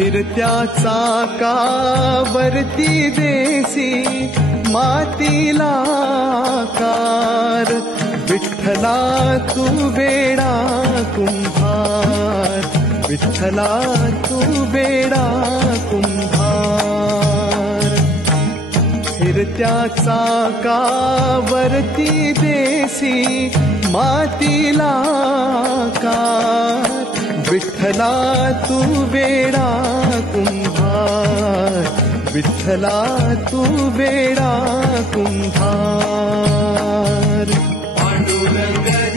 फिरत्या चाकावरती देसी मातीला आकार. विठ्ठला तू वेडा कुंभार, विठ्ठला तू वेडा कुंभार. फिरत्या चाकावरती देसी मातीला आकार. विठ्ठला तू वेडा कुंभार, विठ्ठला तू वेडा कुंभार. पांडुरंग